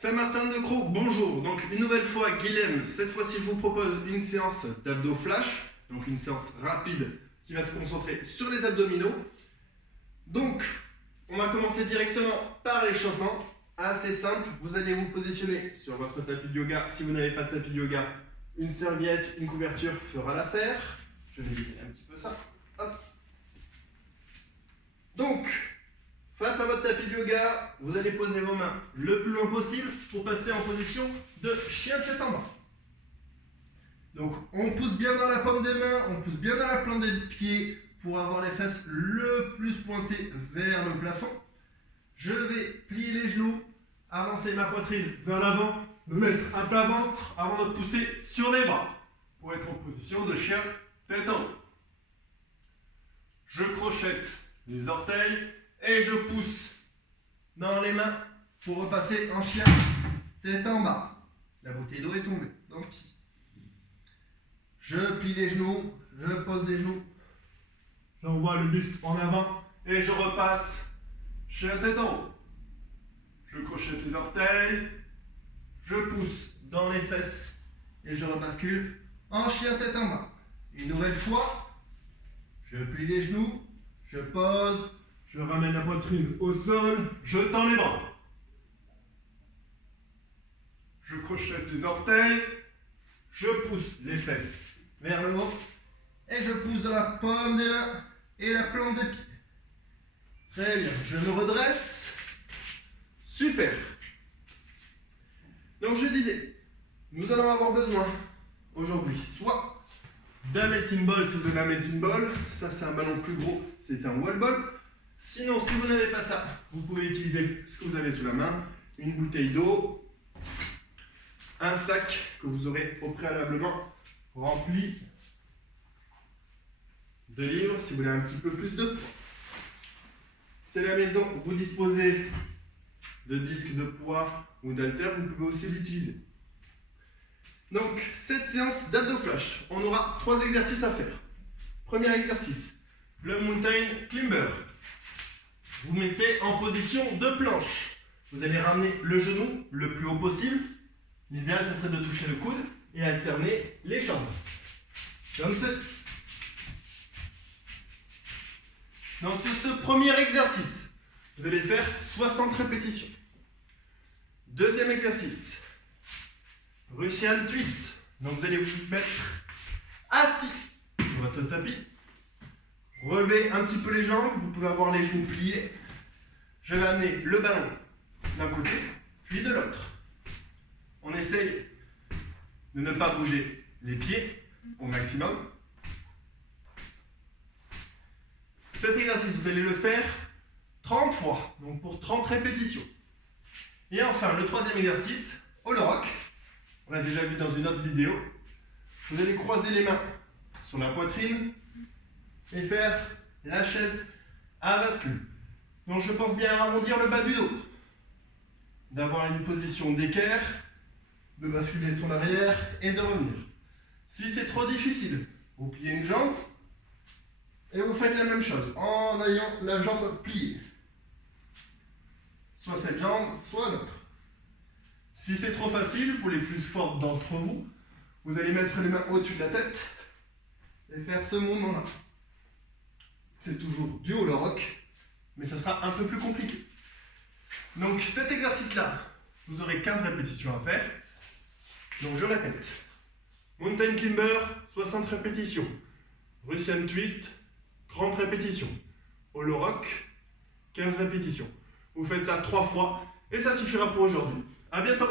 Saint-Martin de Crau, bonjour. Donc une nouvelle fois, Guilhem, cette fois-ci je vous propose une séance d'abdos flash, donc une séance rapide qui va se concentrer sur les abdominaux. Donc on va commencer directement par l'échauffement, assez simple. Vous allez vous positionner sur votre tapis de yoga. Si vous n'avez pas de tapis de yoga, une serviette, une couverture fera l'affaire. Je vais vider un petit peu ça. Hop. Donc, face à votre tapis de yoga, vous allez poser vos mains le plus loin possible pour passer en position de chien de tête en bas. Donc, on pousse bien dans la paume des mains, on pousse bien dans la plante des pieds pour avoir les fesses le plus pointées vers le plafond. Je vais plier les genoux, avancer ma poitrine vers l'avant, me mettre à plat ventre avant de pousser sur les bras pour être en position de chien tête en haut. Je crochette les orteils et je pousse dans les mains pour repasser en chien tête en bas. La bouteille d'eau est tombée. Donc, je plie les genoux, je pose les genoux, j'envoie le buste en avant et je repasse chien tête en haut. Je crochette les orteils, je pousse dans les fesses et je rebascule en chien tête en bas. Une nouvelle fois, je plie les genoux, je pose, je ramène la poitrine au sol, je tends les bras. Je crochette les orteils, je pousse les fesses vers le haut et je pousse dans la paume des mains et la plante des pieds. Très bien, je me redresse. Super. Donc je disais, nous allons avoir besoin aujourd'hui soit d'un medicine ball si vous avez un medicine ball, ça c'est un ballon plus gros, c'est un wall ball. Sinon, si vous n'avez pas ça, vous pouvez utiliser ce que vous avez sous la main, une bouteille d'eau, un sac que vous aurez au préalablement rempli de livres si vous voulez un petit peu plus de poids. C'est la maison, vous disposez de disques de poids ou d'haltères, vous pouvez aussi l'utiliser. Donc, cette séance d'abdos flash, on aura 3 exercices à faire. Premier exercice, le mountain climber. Vous mettez en position de planche. Vous allez ramener le genou le plus haut possible. L'idéal, ce serait de toucher le coude et alterner les jambes. Comme ceci. Donc, sur ce premier exercice, vous allez faire 60 répétitions. Deuxième exercice, Russian twist. Donc, vous allez vous mettre assis sur votre tapis. Relevez un petit peu les jambes, vous pouvez avoir les genoux pliés. Je vais amener le ballon d'un côté, puis de l'autre. On essaye de ne pas bouger les pieds au maximum. Cet exercice, vous allez le faire 30 fois, donc pour 30 répétitions. Et enfin, le troisième exercice, Holo Rock. On l'a déjà vu dans une autre vidéo. Vous allez croiser les mains sur la poitrine et faire la chaise à bascule. Donc je pense bien arrondir le bas du dos, d'avoir une position d'équerre, de basculer sur l'arrière et de revenir. Si c'est trop difficile, vous pliez une jambe et vous faites la même chose en ayant la jambe pliée. Soit cette jambe, soit l'autre. Si c'est trop facile, pour les plus forts d'entre vous, vous allez mettre les mains au-dessus de la tête et faire ce mouvement-là. C'est toujours du Holo Rock, mais ça sera un peu plus compliqué. Donc cet exercice-là, vous aurez 15 répétitions à faire. Donc je répète. Mountain Climber, 60 répétitions. Russian Twist, 30 répétitions. Holo Rock, 15 répétitions. Vous faites ça 3 fois et ça suffira pour aujourd'hui. À bientôt!